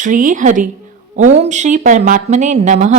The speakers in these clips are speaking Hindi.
श्री हरि ओम श्री परमात्मने नमः।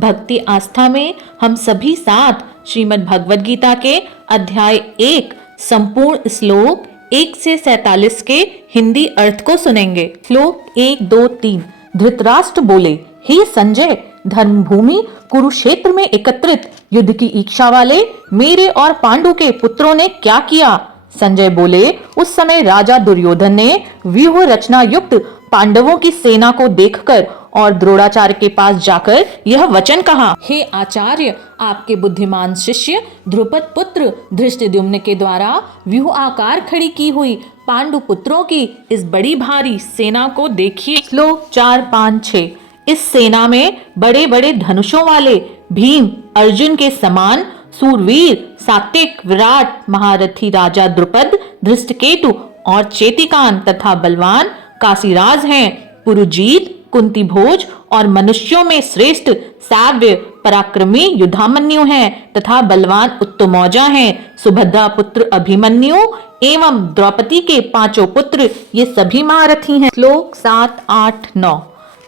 भक्ति आस्था में हम सभी साथ श्रीमद् भगवद गीता के अध्याय 1 संपूर्ण श्लोक 1 से 47 के हिंदी अर्थ को सुनेंगे। श्लोक 1, 2, 3। धृतराष्ट्र बोले, हे संजय, धर्मभूमि कुरुक्षेत्र में एकत्रित युद्ध की इच्छा वाले मेरे और पांडु के पुत्रों ने क्या किया? संजय बोले, उस समय राजा दुर्योधन ने व्यूह रचना युक्त पांडवों की सेना को देखकर और द्रोणाचार्य के पास जाकर यह वचन कहा, हे आचार्य, आपके बुद्धिमान शिष्य द्रुपद पुत्र धृष्टद्युम्न के द्वारा व्यूह आकार खड़ी की हुई पांडु पुत्रों की इस बड़ी भारी सेना को देखिए। श्लोक 4, 5, 6। इस सेना में बड़े बड़े धनुषों वाले भीम अर्जुन के समान सूरवीर सात्विक विराट महारथी राजा द्रुपद धृष्टकेतु और चेतिकान तथा बलवान काशीराज हैं। पुरुजीत कुंती भोज और मनुष्यों में श्रेष्ठ साव्य पराक्रमी युधामन्यु हैं तथा बलवान उत्तमौजा हैं। सुभद्रा पुत्र अभिमन्यु एवं द्रौपदी के 5 पुत्र ये सभी महारथी हैं। श्लोक 7, 8, 9।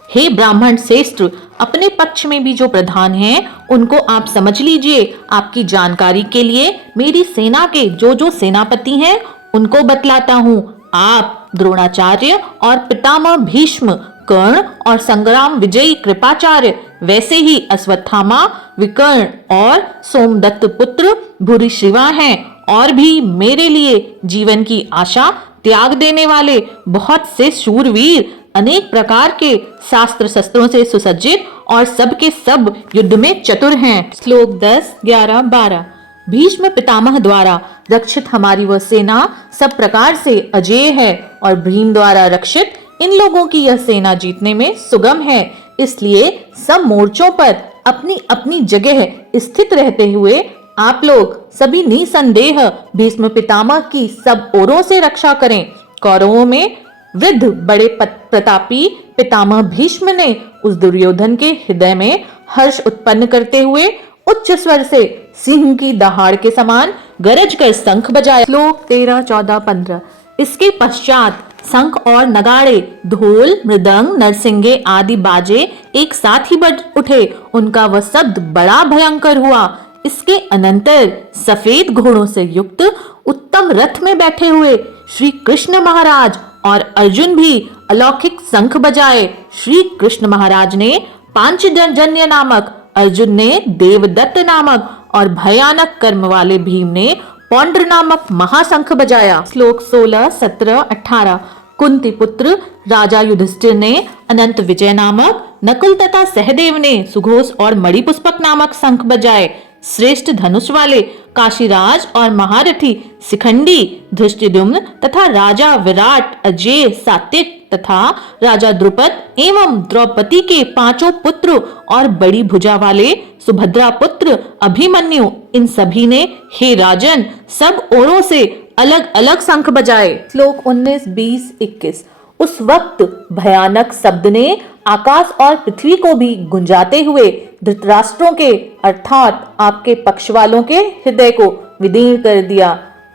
हे ब्राह्मण श्रेष्ठ, अपने पक्ष में भी जो प्रधान हैं उनको आप समझ लीजिए। आपकी जानकारी के लिए मेरी सेना के जो सेनापति हैं उनको बतलाता हूँ। आप द्रोणाचार्य और पितामह भीष्म, कर्ण और संग्राम विजयी कृपाचार्य, वैसे ही अश्वत्थामा, विकर्ण और सोमदत्त पुत्र भूरिश्रवा हैं और भी मेरे लिए जीवन की आशा त्याग देने वाले बहुत से शूरवीर, अनेक प्रकार के शास्त्र शस्त्रों से सुसज्जित और सब के सब युद्ध में चतुर हैं। श्लोक 10, 11, 12। भीष्म पितामह द्वारा रक्षित हमारी वह सेना सब प्रकार से अजेय है और भीम द्वारा रक्षित इन लोगों की यह सेना जीतने में सुगम है। इसलिए सब मोर्चों पर अपनी अपनी जगह स्थित रहते हुए आप लोग सभी निसंदेह भीष्म पितामह की सब ओरों से रक्षा करें। कौरवों में वृद्ध बड़े प्रतापी पितामह भीष्म ने उस दुर्योधन के हृदय में हर्ष उत्पन्न करते हुए उच्च स्वर से सिंह की दहाड़ के समान गरज कर शंख बजाया। श्लोक 13, 14, 15। इसके पश्चात शंख और नगाड़े, ढोल, मृदंग, नरसिंगे आदि बाजे एक साथ ही बज उठे। उनका वह शब्द बड़ा भयंकर हुआ। इसके अनंतर सफेद घोड़ों से युक्त उत्तम रथ में बैठे हुए श्री कृष्ण महाराज और अर्जुन भी अलौकिक शंख बजाए। श्री कृष्ण महाराज ने पांचजन्य नामक, अर्जुन ने देवदत्त नामक और भयानक कर्म वाले भीम ने पौंड्र नामक महाशंख बजाया। श्लोक 16, 17, 18। कुंती पुत्र राजा युधिष्ठिर ने अनंत विजय नामक, नकुल तथा सहदेव ने सुघोष और मणिपुष्पक नामक शंख बजाए। श्रेष्ठ धनुष वाले काशीराज और महारथी शिखंडी धृष्टद्युम्न तथा राजा विराट अजेय सात्विक तथा राजा द्रुपद एवं द्रौपदी के 5 पुत्र और बड़ी भुजा वाले सुभद्रा पुत्र अभिमन्यु, इन सभी ने हे राजन सब ओरों से अलग अलग शंख बजाए। श्लोक 19, 20, 21। उस वक्त भयानक शब्द ने आकाश और पृथ्वी को भी गुंजाते हुए धृतराष्ट्रों के अर्थात आपके पक्ष वालों के हृदय को विदीर्ण कर दिया।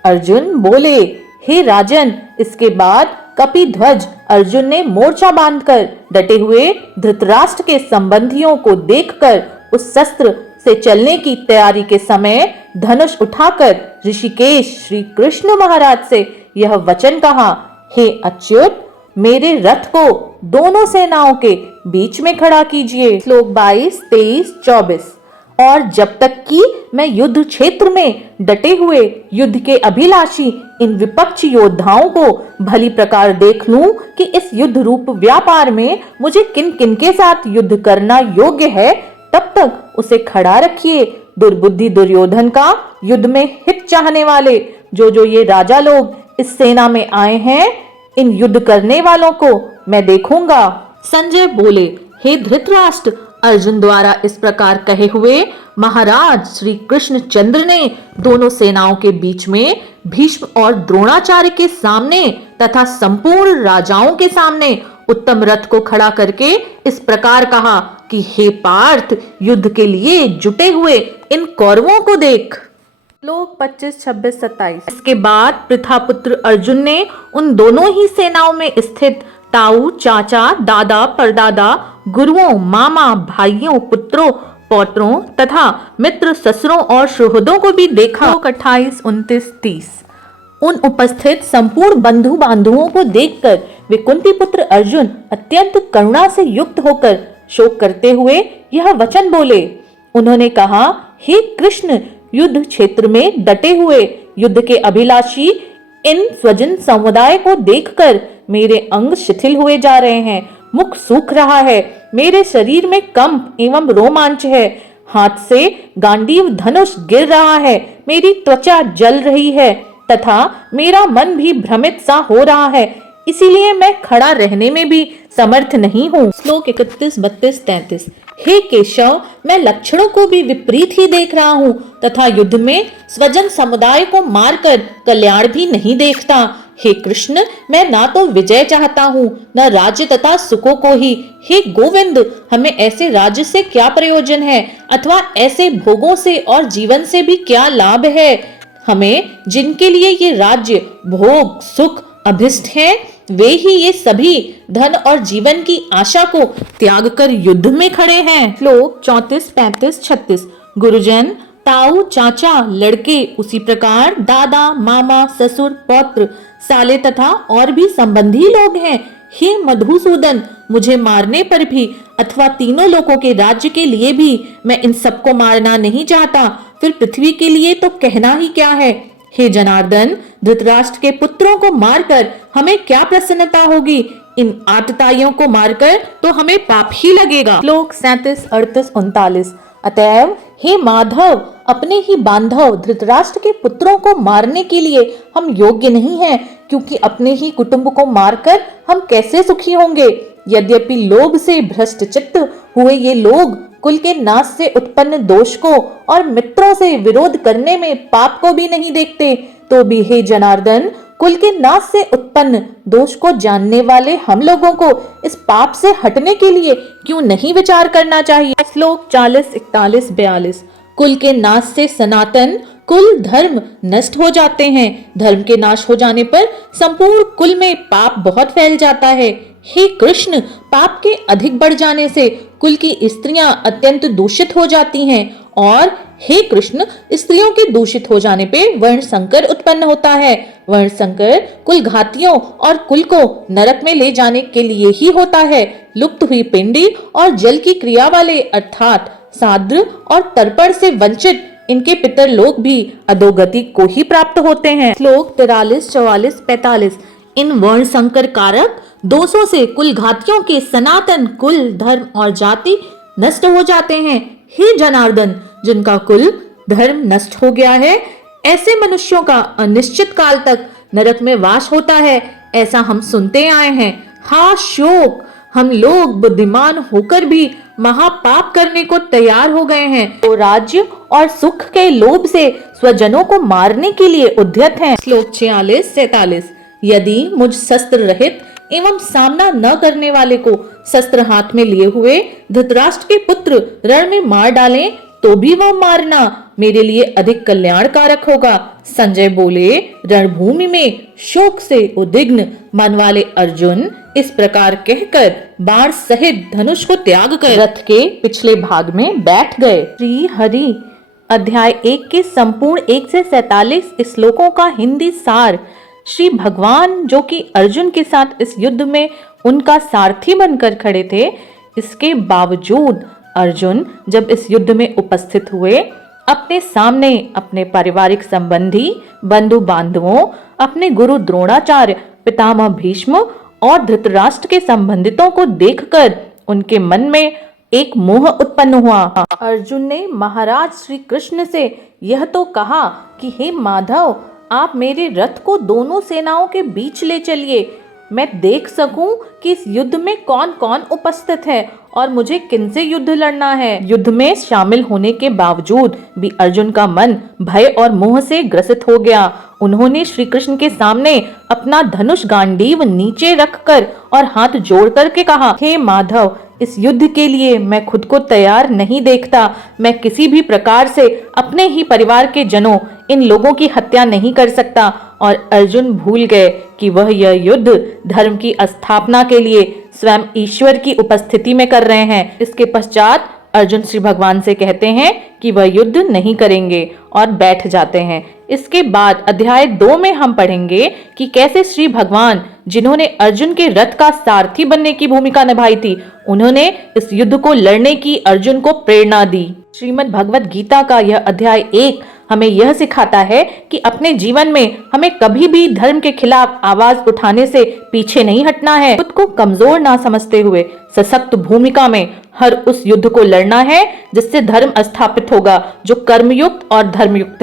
अर्जुन बोले, हे राजन, इसके बाद कपिध्वज अर्जुन ने मोर्चा बांधकर डटे हुए धृतराष्ट्र के संबंधियों को देखकर उस शस्त्र से चलने की तैयारी के समय धनुष उठाकर ऋषिकेश श्री कृष्ण महाराज से यह वचन कहा, हे अच्युत, मेरे रथ को दोनों सेनाओं के बीच में खड़ा कीजिए। श्लोक 22, 23, 24। और जब तक कि मैं युद्ध क्षेत्र में डटे हुए युद्ध के अभिलाषी इन विपक्षी योद्धाओं को भली प्रकार देख लूं कि इस युद्ध रूप व्यापार में मुझे किन किन के साथ युद्ध करना योग्य है, तब तक उसे खड़ा रखिए। दुर्बुद्धि दुर्योधन का युद्ध में हित चाहने वाले जो ये राजा लोग इस सेना में आए हैं, इन युद्ध करने वालों को मैं देखूंगा। संजय बोले, हे धृतराष्ट्र, अर्जुन द्वारा इस प्रकार कहे हुए महाराज श्री कृष्ण चंद्र ने दोनों सेनाओं के बीच में भीष्म और द्रोणाचार्य के सामने तथा संपूर्ण राजाओं के सामने उत्तम रथ को खड़ा करके इस प्रकार कहा कि हे पार्थ, युद्ध के लिए जुटे हुए इन कौरवों को देख। श्लोक 25, 26, 27। इसके बाद पृथापुत्र अर्जुन ने उन दोनों ही सेनाओं में स्थित ताऊ, चाचा, दादा, परदादा, गुरुओं, मामा, भाइयों, पुत्रों, पौत्रों तथा मित्र, ससुरों और सुहृदों को भी देखा। 28, 29, 30। उन उपस्थित संपूर्ण बंधु बांधवों को देखकर वे कुंती पुत्र अर्जुन अत्यंत करुणा से युक्त होकर शोक करते हुए यह वचन बोले। उन्होंने कहा, हे कृष्ण, युद्ध क्षेत्र में डटे हुए युद्ध के अभिलाषी इन स्वजन समुदाय को देखकर मेरे अंग शिथिल हुए जा रहे हैं, मुख सूख रहा है, मेरे शरीर में कंप एवं रोमांच है, हाथ से गांडीव धनुष गिर रहा है, मेरी त्वचा जल रही है तथा मेरा मन भी भ्रमित सा हो रहा है, इसीलिए मैं खड़ा रहने में भी समर्थ नहीं हूँ। श्लोक 31, 32, 33। हे केशव, मैं लक्षणों को भी विपरीत ही देख रहा हूँ तथा युद्ध में स्वजन समुदाय को मारकर कल्याण भी नहीं देखता। हे कृष्ण, मैं ना तो विजय चाहता हूँ न राज्य तथा सुखों को ही। हे गोविंद, हमें ऐसे राज्य से क्या प्रयोजन है अथवा ऐसे भोगों से और जीवन से भी क्या लाभ है। हमें जिनके लिए ये राज्य, भोग, सुख अभिष्ट हैं, वे ही ये सभी धन और जीवन की आशा को त्याग कर युद्ध में खड़े हैं। श्लोक 34, 35, 36। गुरुजन, ताऊ, चाचा, लड़के, उसी प्रकार दादा, मामा, ससुर, पौत्र, साले तथा और भी संबंधी लोग हैं। हे मधुसूदन, मुझे मारने पर भी अथवा तीनों लोगों के राज्य के लिए भी मैं इन सबको मारना नहीं चाहता, फिर पृथ्वी के लिए तो कहना ही क्या है। हे जनार्दन, धृतराष्ट्र के पुत्रों को मारकर हमें क्या प्रसन्नता होगी, इन आतताइयों को मारकर तो हमें पाप ही लगेगा। श्लोक 37, 38, 39। अतएव हे माधव, अपने ही बांधव धृतराष्ट्र के पुत्रों को मारने के लिए हम योग्य नहीं हैं, क्योंकि अपने ही कुटुंब को मारकर हम कैसे सुखी होंगे। यद्यपि लोभ से भ्रष्ट चित्त हुए ये लोग कुल के नाश से उत्पन्न दोष को और मित्रों से विरोध करने में पाप को भी नहीं देखते, तो भी हे जनार्दन, कुल के नाश से उत्पन्न दोष को जानने वाले हम लोगों को इस पाप से हटने के लिए क्यों नहीं विचार करना चाहिए। श्लोक 40, 41, 42। कुल के नाश से सनातन कुल धर्म नष्ट हो जाते हैं। धर्म के नाश हो जाने पर संपूर्ण कुल में पाप बहुत फैल जाता है। हे कृष्ण, पाप के अधिक बढ़ जाने से कुल की स्त्रियां अत्यंत दूषित हो जाती हैं और हे कृष्ण, स्त्रियों के दूषित हो जाने पे वर्ण संकर उत्पन्न होता है। वर्ण संकर कुल घातियों और कुल को नरक में ले जाने के लिए ही होता है। लुप्त हुई पिंडी और जल की क्रिया वाले अर्थात साद्र और तर्पण से वंचित इनके पितर लोग भी अधोगति को ही प्राप्त होते हैं। श्लोक 43, 44, 45। इन वर्ण संकर कारक दोषों से कुल घातियों के सनातन कुल, धर्म और जाति नष्ट हो जाते हैं। हे जनार्दन, जिनका कुल धर्म नष्ट हो गया है, ऐसे मनुष्यों का अनिश्चित काल तक नरक में वास होता है, ऐसा हम सुनते आए हैं। हा शोक, हम लोग बुद्धिमान होकर भी महापाप करने को तैयार हो गए हैं, तो राज्य और सुख के लोभ से स्वजनों को मारने के लिए उद्यत हैं। श्लोक 46, 47। यदि मुझ शस्त्र रहित एवं सामना न करने वाले को शस्त्र हाथ में लिए हुए धृतराष्ट्र के पुत्र रण में मार डालें, तो भी वह मारना मेरे लिए अधिक कल्याणकारक होगा। संजय बोले, रणभूमि में शोक से उद्विग्न मन वाले अर्जुन इस प्रकार कहकर बाण सहित धनुष को त्याग कर रथ के पिछले भाग में बैठ गए। श्री हरि अध्याय 1 के संपूर्ण 1 से 47 श्लोकों का हिंदी सार। श्री भगवान जो कि अर्जुन के साथ इस युद्ध में उनका सारथी बनकर खड़े थे, इसके बावजूद अर्जुन जब इस युद्ध में उपस्थित हुए, अपने सामने अपने पारिवारिक संबंधी, बंधु बांधवों, अपने गुरु द्रोणाचार्य, पितामह भीष्म और धृतराष्ट्र के संबंधितों को देखकर उनके मन में एक मोह उत्पन्न हुआ। अर्जुन ने महाराज श्री कृष्ण से यह तो कहा कि हे माधव, आप मेरे रथ को दोनों सेनाओं के बीच ले चलिए, मैं देख सकूं कि इस युद्ध में कौन कौन उपस्थित है और मुझे किनसे युद्ध लड़ना है। युद्ध में शामिल होने के बावजूद भी अर्जुन का मन भय और मोह से ग्रसित हो गया। उन्होंने श्री कृष्ण के सामने अपना धनुष गांडीव नीचे रखकर और हाथ जोड़ करके कहा, हे माधव, इस युद्ध के लिए मैं खुद को तैयार नहीं देखता। मैं किसी भी प्रकार से अपने ही परिवार के जनों, इन लोगों की हत्या नहीं कर सकता और अर्जुन भूल गए कि वह यह युद्ध धर्म की स्थापना के लिए स्वयं ईश्वर की उपस्थिति में कर रहे हैं। इसके पश्चात अर्जुन श्री भगवान से कहते हैं कि वह युद्ध नहीं करेंगे और बैठ जाते हैं। इसके बाद अध्याय 2 में हम पढ़ेंगे कि कैसे श्री भगवान, जिन्होंने अर्जुन के रथ का सारथी बनने की भूमिका निभाई थी, उन्होंने इस युद्ध को लड़ने की अर्जुन को प्रेरणा दी। श्रीमद् भगवत गीता का यह अध्याय 1 हमें यह सिखाता है कि अपने जीवन में हमें कभी भी धर्म के खिलाफ आवाज उठाने से पीछे नहीं हटना है। खुद को कमजोर ना समझते हुए सशक्त भूमिका में हर उस युद्ध को लड़ना है जिससे धर्म स्थापित होगा, जो कर्मयुक्त और धर्मयुक्त है।